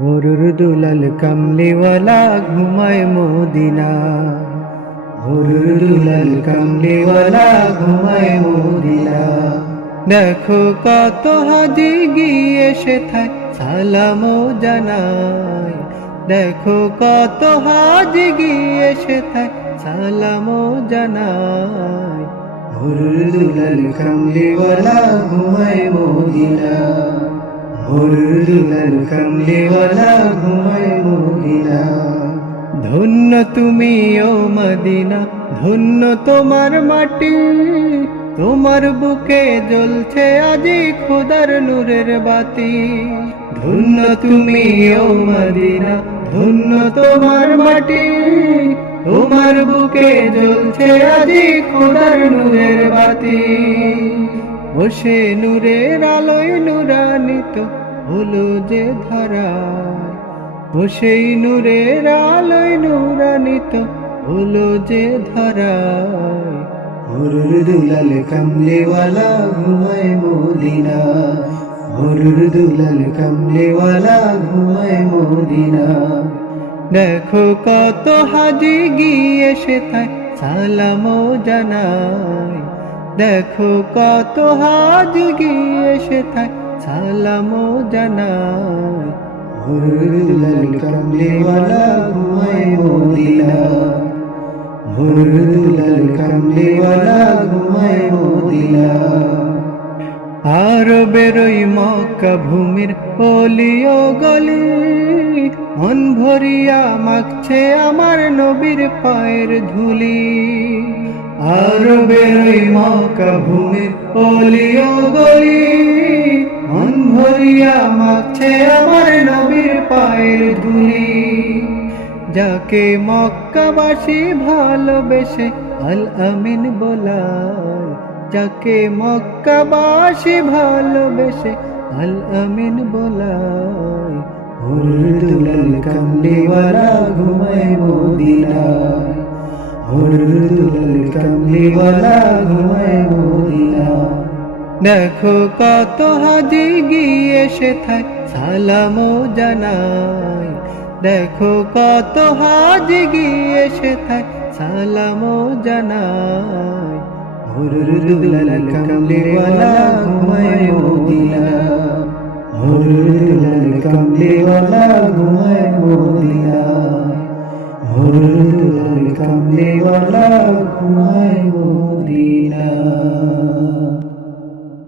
হুরুর দুলাল কামলিওয়ালা ঘুমায় মদিনা। হুরুর দুলাল কামলিওয়ালা ঘুমায় মদিনা। দেখো কত হাজি গিয়ে সেথায় সালামও জানায়। দেখো কত হাজি গিয়ে সেথায় সালামও জানায়। হুরুর দুলাল কামলিওয়ালা ঘুমায় মদিনা। হুরুর দুলাল কামলিওয়ালা ঘুমায় মদিনা। ধন্য তুমি ও মদিনা, ধন্য তোমার মাটি। তোমার বুকে জ্বলছে আজি খোদার নূরের বাতি। ধন্য তুমি ও মদিনা, ধন্য তোমার মাটি। তোমার বুকে জ্বলছে আজি খোদার নূরের বাতি। বসে নূরের আলোয় নূরান্বিত হলো যে ধারায়। বসেই নূরের আলোয় নূরান্বিত হলো যে ধারায়। হুরুর দুলাল কামলিওয়ালা ঘুমায় মদিনা। হুরুর দুলাল কামলিওয়ালা ঘুমায় মদিনা। দেখো কত হাজি গিয়ে সেথায় সালামও জানায়। দেখো কত হাজি গিয়ে সেথায় সালামও জানায়। হুরুর দুলাল কামলিওয়ালা ঘুমায় মদিনা। হুরুর দুলাল কামলিওয়ালা ঘুমায় মদিনা। আর বেরোই মক্কা ভূমির অলিও গলি। মন ভরিয়া মাখছে আমার নবীর পায়ের ধুলি। আর বেরোই মক্কা ভূমির অলিও গলি। মন ভরিয়া মাখছে আমার নবীর পায়ের ধুলি। যাকে মক্কাবাসী ভালোবেসে আল আমিন বলায়। যাকে মক্কাবাসী ভালোবেসে আল আমিন বলায়। হুরুর দুলাল কামলিওয়ালা ঘুমায় মদিনা। হুরুর দুলাল কামলিওয়ালা ঘুমায় মদিনা। দেখো কত হাজি গিয়ে সেথায় সালামও জানায়। দেখো কত হাজি গিয়ে সেথায় সালামও জানায়। হুরুর দুলাল কামলিওয়ালা ঘুমায়